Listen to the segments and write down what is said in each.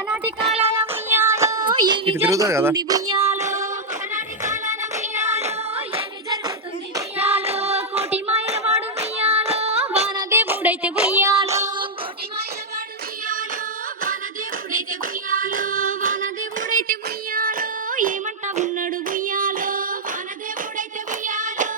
ఒకనాటి కాలాన ఉయ్యాలో ఏమి జరుగుతుంది ఉయ్యాలో, ఒకనాటి కాలాన ఉయ్యాలో ఏమి జరుగుతుంది ఉయ్యాలో, కోటి మాయల వాడు ఉయ్యాలో వానదేవుడైతే ఉయ్యాలో, కోటి మాయల వాడు ఉయ్యాలో వానదేవుడైతే ఉయ్యాలో, వానదేవుడైతే ఉయ్యాలో ఏమంట ఉన్నాడు ఉయ్యాలో, వానదేవుడైతే ఉయ్యాలో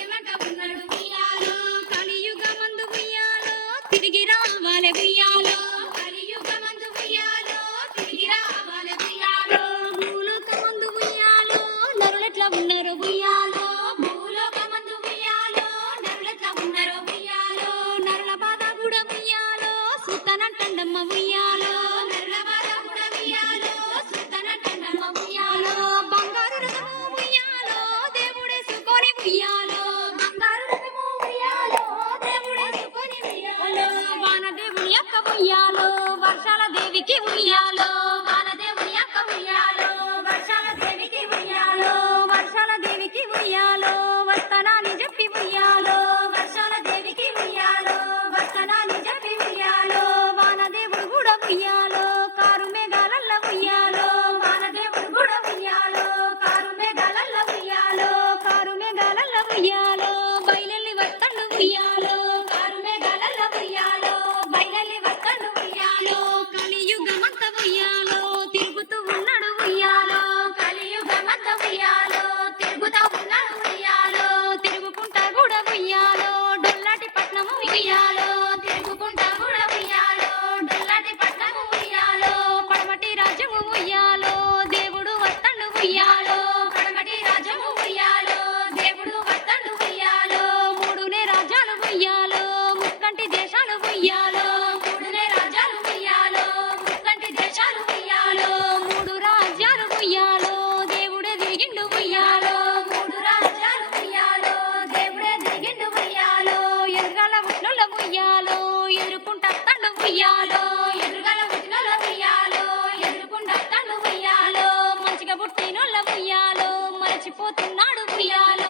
ఏమంట ఉన్నాడు ఉయ్యాలో, కలియుగమందు ఉయ్యాలో తిరిగి రావాలి ఉయ్యాలో, కలియుగమందు ఉయ్యాలో తిరిగి రావాలి ఉయ్యాలో, భూలోకమందు ఉయ్యాలో నరులెట్లా ఉన్నారు ఉయ్యాలో, భూలోకమందు ఉయ్యాలో నరులెట్లా ఉన్నారు ఉయ్యాలో, నరుల బాధ కూడా ఉయ్యాలో సుతనంటండమ్మ ఉయ్యాలో, నరుల బాధ కూడా ఉయ్యాలో సుతనంటండమ్మ ఉయ్యాలో, బంగారు రథము ఉయ్యాలో దేవుడేసుకొని ఉయ్యాలో, బంగారు రథము ఉయ్యాలో దేవుడేసుకొని ఉయ్యాలో, వానదేవుని యొక్క ఉయ్యాలో వర్షాల దేవికి ఉయ్యాలో, వానదేవుని యొక్క ఉయ్యాలో వర్షాల దేవికి ఉయ్యాలో, వర్షాల దేవికి ఉయ్యాలో వర్తనాన్ని చెప్పి ఉయ్యాలో, వర్షాల దేవికి ఉయ్యాలో వర్తనాన్ని చెప్పి ఉయ్యాలో, వానదేవుడు కూడా ఉయ్యాలో కారు మేఘాలల్ల ఉయ్యాలో, వానదేవుడు కూడా ఉయ్యాలో కారు మేఘాలల్ల ఉయ్యాలో, కారు మేఘాలల్ల ఉయ్యాలో బయలెల్లి వస్తండు ఉయ్యాలో, కారు మేఘాలల్ల ఉయ్యాలో బయలెల్లి వస్తండు ఉయ్యాలో, కలియుగమంత ఉయ్యాలో తిరుగుతూ ఉన్నాడు ఉయ్యాలో, కలియుగమంత ఉయ్యాలో తిరుగుతూ ఉన్నాడు ఉయ్యాలో, తిరుగుకుంటా కూడా ఉయ్యాలో డొల్లాటి పట్నము ఉయ్యాలో, తిరుగుకుంటా కూడా ఉయ్యాలో డొల్లాటి పట్నము ఉయ్యాలో, పడమటి రాజ్యము ఉయ్యాలో దేవుడు వస్తండు ఉయ్యాలో, పడమటి రాజ్యము ఉయ్యాలో దేవుడు వస్తండు ఉయ్యాలో, మూడునే రాజ్యాలు ఉయ్యాలో ముక్కంటి దేశాలు ఉయ్యాలో, మూడునే రాజ్యాలు ఉయ్యాలో ముక్కంటి దేశాలు ఉయ్యాలో, మూడు రాజ్యాలు ఉయ్యాలో దేవుడే దిగిండు ఉయ్యాలో, మూడు రాజ్యాలు ఉయ్యాలో దేవుడే దిగిండు ఉయ్యాలో, ఎదురుగాల ఉట్లలో ఉయ్యాలో ఎదురుకుంటా తండు ఉయ్యాలో, ఎదురుగాల ఉట్లలో ఉయ్యాలో ఎదురుకుంటా తండు ఉయ్యాలో, మంచిగా పుట్టినోళ్ళ ఉయ్యాలో మరచిపోతున్నాడు ఉయ్యాలో.